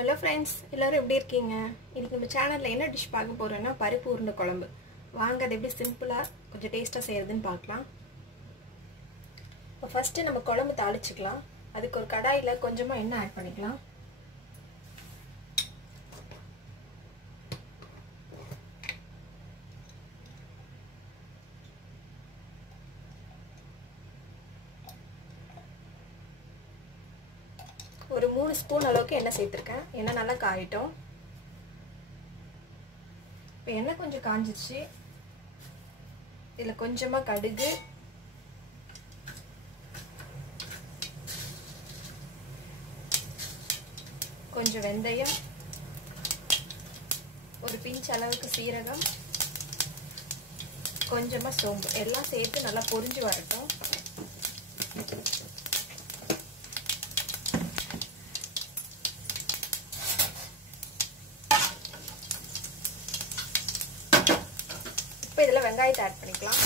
Hello friends, எல்லோரும் எப்படி இருக்கீங்க? இன்றைக்கி நம்ம சேனலில் என்ன டிஷ் பார்க்க போகிறோன்னா பருப்பு உருண்டை குழம்பு. வாங்க அது எப்படி சிம்பிளாக கொஞ்சம் டேஸ்ட்டாக செய்கிறதுன்னு பார்க்கலாம். இப்போ ஃபஸ்ட்டு நம்ம குழம்பு தாளிச்சிக்கலாம். அதுக்கு ஒரு கடாயில் கொஞ்சமாக எண்ணெய் ஆட் பண்ணிக்கலாம். ஒரு 3 ஸ்பூன் அளவுக்கு எண்ணெய் சேர்த்துருக்கேன். எண்ணெய் நல்லா காயிட்டோம். இப்போ எண்ணெய் கொஞ்சம் காஞ்சிச்சு. இதில் கொஞ்சமாக கடுகு, கொஞ்சம் வெந்தயம், ஒரு பிஞ்ச் அளவுக்கு சீரகம், கொஞ்சமாக சோம்பு எல்லாம் சேர்த்து நல்லா பொரிஞ்சு வரட்டும். இப்போ இதில் வெங்காயத்தை ஆட் பண்ணிக்கலாம்.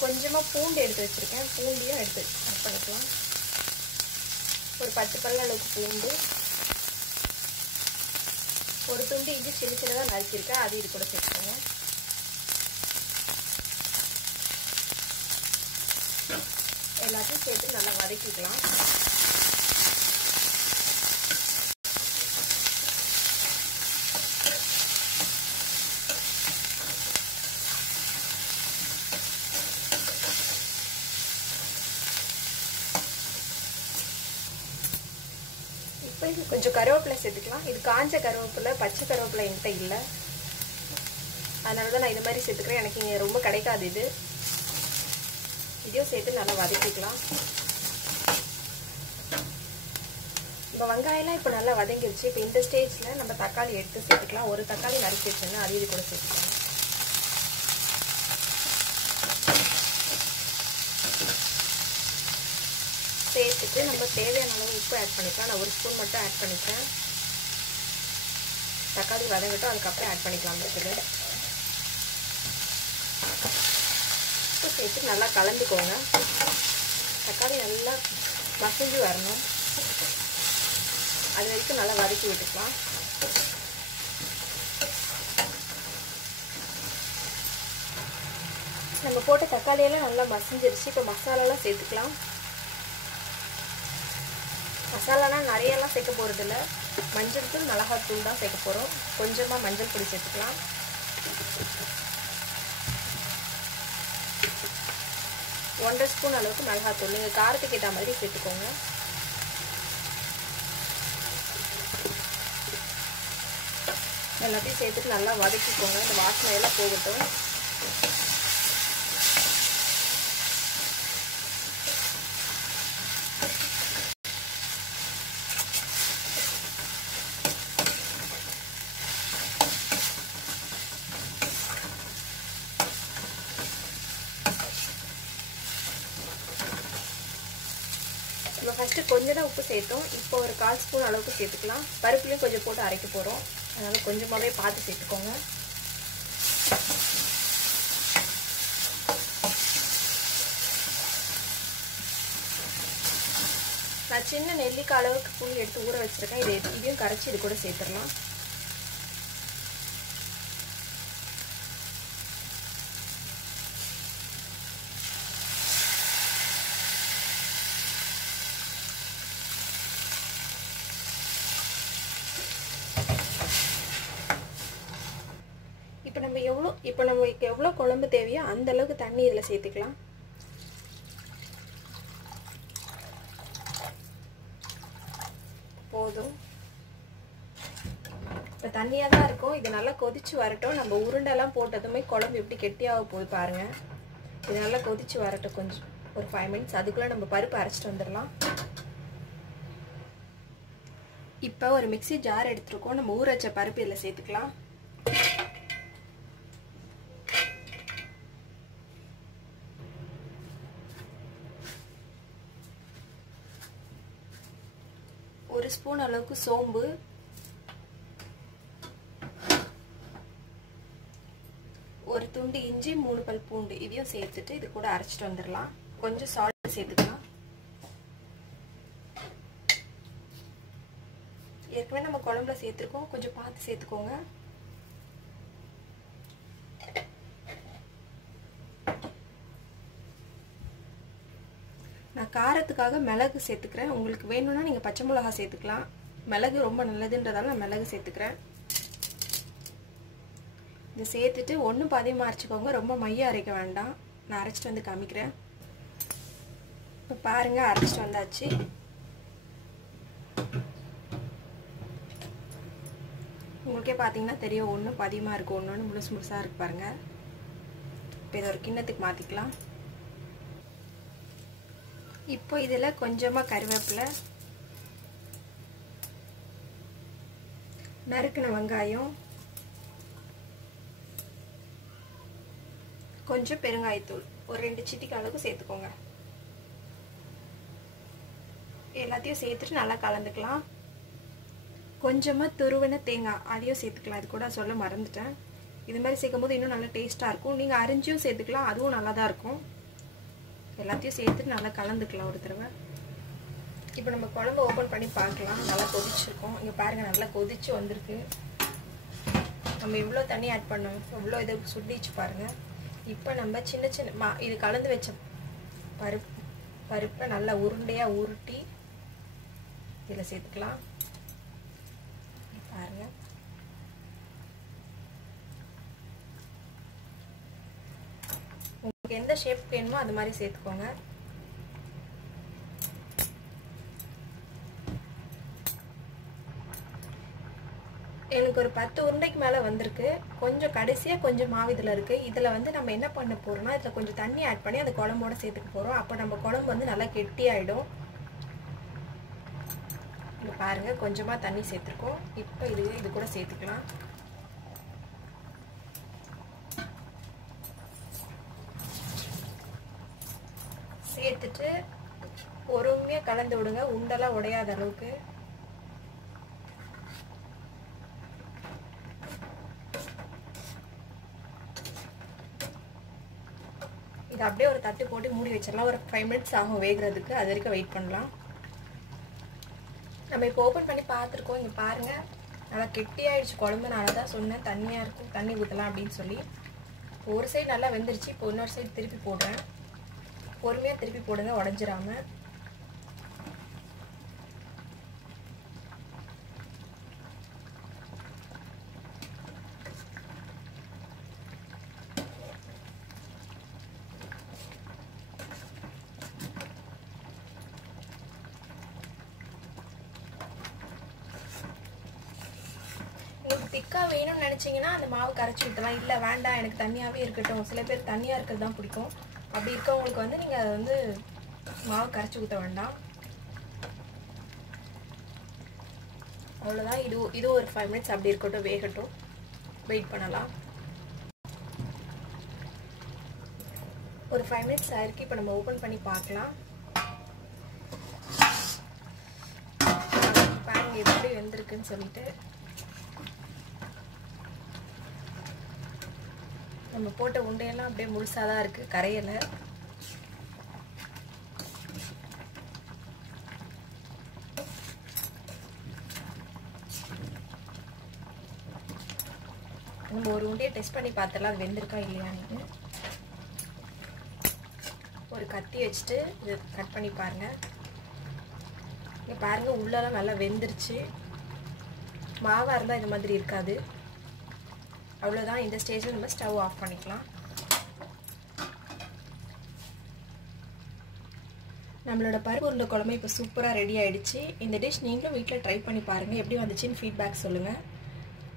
கொஞ்சமாக பூண்டு எடுத்து வச்சுருக்கேன். பூண்டையும் எடுத்து ஆட் பண்ணிக்கலாம். ஒரு 10 பல் அளவுக்கு பூண்டு, ஒரு துண்டு இஞ்சி சின்ன சின்னதாக நறுக்கியிருக்கேன். அது இது கூட சேர்த்துக்கோங்க. எல்லாத்தையும் சேர்த்து நல்லா வதக்கிக்கலாம். இப்போ இது கொஞ்சம் கருவேப்பிலை சேர்த்துக்கலாம். இது காஞ்ச கருவேப்பிலை, பச்சை கருவேப்பிலை என்கிட்ட இல்லை, அதனால தான் நான் இது மாதிரி சேர்த்துக்கிறேன். எனக்கு இங்கே ரொம்ப கிடைக்காது. இதையும் சேர்த்து நல்லா வதக்கிக்கலாம். இப்போ வெங்காயம்லாம் இப்போ நல்லா வதங்கிடுச்சு. இப்போ இந்த ஸ்டேஜில் நம்ம தக்காளி எடுத்து சேர்த்துக்கலாம். ஒரு தக்காளி நறுக்கி வச்சுருந்தேன், அது இது கூட சேர்த்துக்கலாம். சேர்த்துட்டு நம்ம தேவையான அளவு உப்பு ஆட் பண்ணிக்கலாம். நான் 1 ஸ்பூன் மட்டும் ஆட் பண்ணிக்கிறேன். தக்காளி வதங்கட்டும், அதுக்கப்புறம் ஆட் பண்ணிக்கலாம். இருக்குது உப்பு சேர்த்து நல்லா கலந்துக்கோங்க. தக்காளி நல்லா மசிஞ்சு வரணும். அது வரைக்கும் நல்லா வதக்கி விட்டுக்கலாம். நம்ம போட்ட தக்காளியெல்லாம் நல்லா மசிஞ்சிருச்சு. இப்போ மசாலாலாம் சேர்த்துக்கலாம். மசாலானா நிறையெல்லாம் சேர்க்க போகிறதில்ல. மஞ்சள் தூள், மிளகாத்தூள் தான் சேர்க்க போகிறோம். கொஞ்சமாக மஞ்சள் பொடி சேர்த்துக்கலாம். ஒன்றரை ஸ்பூன் அளவுக்கு மிளகாத்தூள், நீங்கள் காரத்துக்கு ஏற்ற மாதிரி சேர்த்துக்கோங்க. எல்லாத்தையும் சேர்த்துட்டு நல்லா வதக்கிக்கோங்க. இந்த வாசனை எல்லாம் போகட்டும். நம்ம ஃபஸ்ட்டு கொஞ்சம் தான் உப்பு சேர்த்தோம். இப்போ ஒரு 1/4 ஸ்பூன் அளவுக்கு சேர்த்துக்கலாம். பருப்புலையும் கொஞ்சம் போட்டு அரைக்க போகிறோம், அதனால் கொஞ்சமாகவே பார்த்து சேர்த்துக்கோங்க. நான் சின்ன நெல்லிக்காய் அளவுக்கு புளி எடுத்து ஊற வச்சுருக்கேன். இதையும் கரைச்சி இது கூட சேர்த்துடலாம். இப்போ நம்மளுக்கு எவ்வளோ குழம்பு தேவையோ அந்த அளவுக்கு தண்ணி இதில் சேர்த்துக்கலாம். போதும். இப்போ தண்ணியாக தான் இருக்கும். இது நல்லா கொதிச்சு வரட்டும். நம்ம உருண்டெல்லாம் போட்டதுமே குழம்பு எப்படி கெட்டியாக போகுது பாருங்கள். இது நல்லா கொதிச்சு வரட்டும். கொஞ்சம் ஒரு 5 மினிட்ஸ். அதுக்குள்ளே நம்ம பருப்பு அரைச்சிட்டு வந்துடலாம். இப்போ ஒரு மிக்ஸி ஜார் எடுத்துருக்கோம். நம்ம ஊற வச்ச பருப்பு இதில் சேர்த்துக்கலாம். ஒரு ஸ்பூன் அளவுக்கு சோம்பு, ஒரு துண்டு இஞ்சி 3 பல் பூண்டு இதையும் சேர்த்துட்டு இது கூட அரைச்சிட்டு வந்துடலாம். கொஞ்சம் சால்ட் சேர்த்துக்கலாம். ஏற்கனவே நம்ம குழம்புல சேர்த்துருக்கோம், கொஞ்சம் பார்த்து சேர்த்துக்கோங்க. நான் காரத்துக்காக மிளகு சேர்த்துக்கிறேன். உங்களுக்கு வேணும்னா நீங்கள் பச்சை மிளகா சேர்த்துக்கலாம். மிளகு ரொம்ப நல்லதுன்றதால நான் மிளகு சேர்த்துக்கிறேன். இதை சேர்த்துட்டு ஒன்றும் பாதியமாக அரைச்சிக்கோங்க, ரொம்ப மைய அரைக்க வேண்டாம். நான் அரைச்சிட்டு வந்து காமிக்கிறேன். இப்போ பாருங்கள், அரைச்சிட்டு வந்தாச்சு. உங்களுக்கே பார்த்தீங்கன்னா தெரியும், ஒன்று பாதியமாக இருக்குது, ஒன்று முழுசு முழுசாக இருக்குது பாருங்கள். இப்போ இதை ஒரு கிண்ணத்துக்கு மாற்றிக்கலாம். இப்போ இதில் கொஞ்சமாக கருவேப்பிலை, நறுக்கின வெங்காயம், கொஞ்சம் பெருங்காயத்தூள் ஒரு 2 சிட்டிக்கு அளவுக்கு சேர்த்துக்கோங்க. எல்லாத்தையும் சேர்த்துட்டு நல்லா கலந்துக்கலாம். கொஞ்சமாக துருவின தேங்காய் அதையும் சேர்த்துக்கலாம். இது கூட சொல்ல மறந்துட்டேன். இது மாதிரி சேர்க்கும்போது இன்னும் நல்லா டேஸ்ட்டாக இருக்கும். நீங்கள் அரிஞ்சியும் சேர்த்துக்கலாம், அதுவும் நல்லா தான் இருக்கும். எல்லாத்தையும் சேர்த்துட்டு நல்லா கலந்துக்கலாம் ஒரு தடவை. இப்போ நம்ம குழம்பு ஓப்பன் பண்ணி பார்க்கலாம். நல்லா கொதிச்சிருக்கோம். இங்கே பாருங்கள், நல்லா கொதிச்சு வந்திருக்கு. நம்ம இவ்வளோ தண்ணி ஆட் பண்ணோம், இவ்வளோ இதை சுண்டிச்சு பாருங்கள். இப்போ நம்ம சின்ன சின்ன இது கலந்து வச்ச பருப்பை நல்லா உருண்டையாக உருட்டி இதில் சேர்த்துக்கலாம். பாருங்கள், உங்களுக்கு எந்த ஷேப் வேணுமோ அது மாதிரி சேர்த்துக்கோங்க. எனக்கு ஒரு 10 உருண்டைக்கு மேலே வந்திருக்கு. கொஞ்சம் கடைசியாக கொஞ்சம் மாவு இதில் இருக்குது. இதில் வந்து நம்ம என்ன பண்ண போகிறோம்னா, இதில் கொஞ்சம் தண்ணி ஆட் பண்ணி அந்த குழம்போட சேர்த்துக்க போகிறோம். அப்போ நம்ம குழம்பு வந்து நல்லா கெட்டியாயிடும். இங்கே பாருங்கள், கொஞ்சமாக தண்ணி சேர்த்துருக்கோம். இப்போ இது கூட சேர்த்துக்கலாம். சேர்த்துட்டு பொறுமையாக கலந்து விடுங்க, உண்டெல்லாம் உடையாத அளவுக்கு. இது அப்படியே ஒரு தட்டு போட்டு மூடி வச்சிடலாம். ஒரு 5 மினிட்ஸ் ஆகும் வேகிறதுக்கு. அது வரைக்கும் வெயிட் பண்ணலாம். நம்ம இப்போ ஓப்பன் பண்ணி பார்த்துருக்கோம். இங்கே பாருங்கள், நல்லா கெட்டியாகிடுச்சு குழம்பு. நான் தான் சொன்னேன் தண்ணியாக இருக்கும், தண்ணி ஊற்றலாம் அப்படின்னு சொல்லி. ஒரு சைடு நல்லா வெந்துருச்சு. இப்போ இன்னொரு சைடு திருப்பி போடுறேன். பொறுமையாக திருப்பி போடுங்க, உடஞ்சிராம. திக்காக வேணும்னு நினச்சிங்கன்னா அந்த மாவு கரைச்சி ஊற்றலாம். இல்லை வேண்டாம், எனக்கு தண்ணியாகவே இருக்கட்டும். சில பேர் தண்ணியாக இருக்கிறது தான் பிடிக்கும். அப்படி இருக்கவங்களுக்கு வந்து நீங்கள் அதை வந்து மாவு கரைச்சி ஊற்ற வேண்டாம். அவ்வளோதான். இது ஒரு 5 மினிட்ஸ் அப்படி இருக்கட்டும், வேகட்டும். வெயிட் பண்ணலாம். ஒரு 5 மினிட்ஸ் ஆயிருக்கு. இப்போ நம்ம ஓப்பன் பண்ணி பார்க்கலாம். பாருங்க எப்படி வெந்திருக்குன்னு சொல்லிட்டு. நம்ம போட்ட உண்டையெல்லாம் அப்படியே முழுசாக தான் இருக்குது, கரையலை. நம்ம ஒரு உண்டையை டெஸ்ட் பண்ணி பார்த்துடலாம் அது வெந்திருக்கா இல்லையான்னு. ஒரு கத்தி வச்சுட்டு இது கட் பண்ணி பாருங்கள். இங்கே பாருங்கள், உள்ளெல்லாம் நல்லா வெந்துருச்சு. மாவாக இருந்தால் இது மாதிரி இருக்காது. அவ்வளோதான். இந்த ஸ்டேஜில் நம்ம ஸ்டவ் ஆஃப் பண்ணிக்கலாம். நம்மளோட பருப்பு உருண்டை குழம்பு இப்போ சூப்பராக ரெடி ஆகிடுச்சு. இந்த டிஷ் நீங்களும் வீட்டில் ட்ரை பண்ணி பாருங்கள். எப்படி வந்துச்சுன்னு ஃபீட்பேக் சொல்லுங்கள்.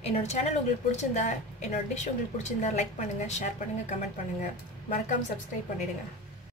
என்னோடய சேனல் உங்களுக்கு பிடிச்சிருந்தா, என்னோடய டிஷ் உங்களுக்கு பிடிச்சிருந்தா லைக் பண்ணுங்கள், ஷேர் பண்ணுங்கள், கமெண்ட் பண்ணுங்கள். மறக்காமல் சப்ஸ்கிரைப் பண்ணிவிடுங்க.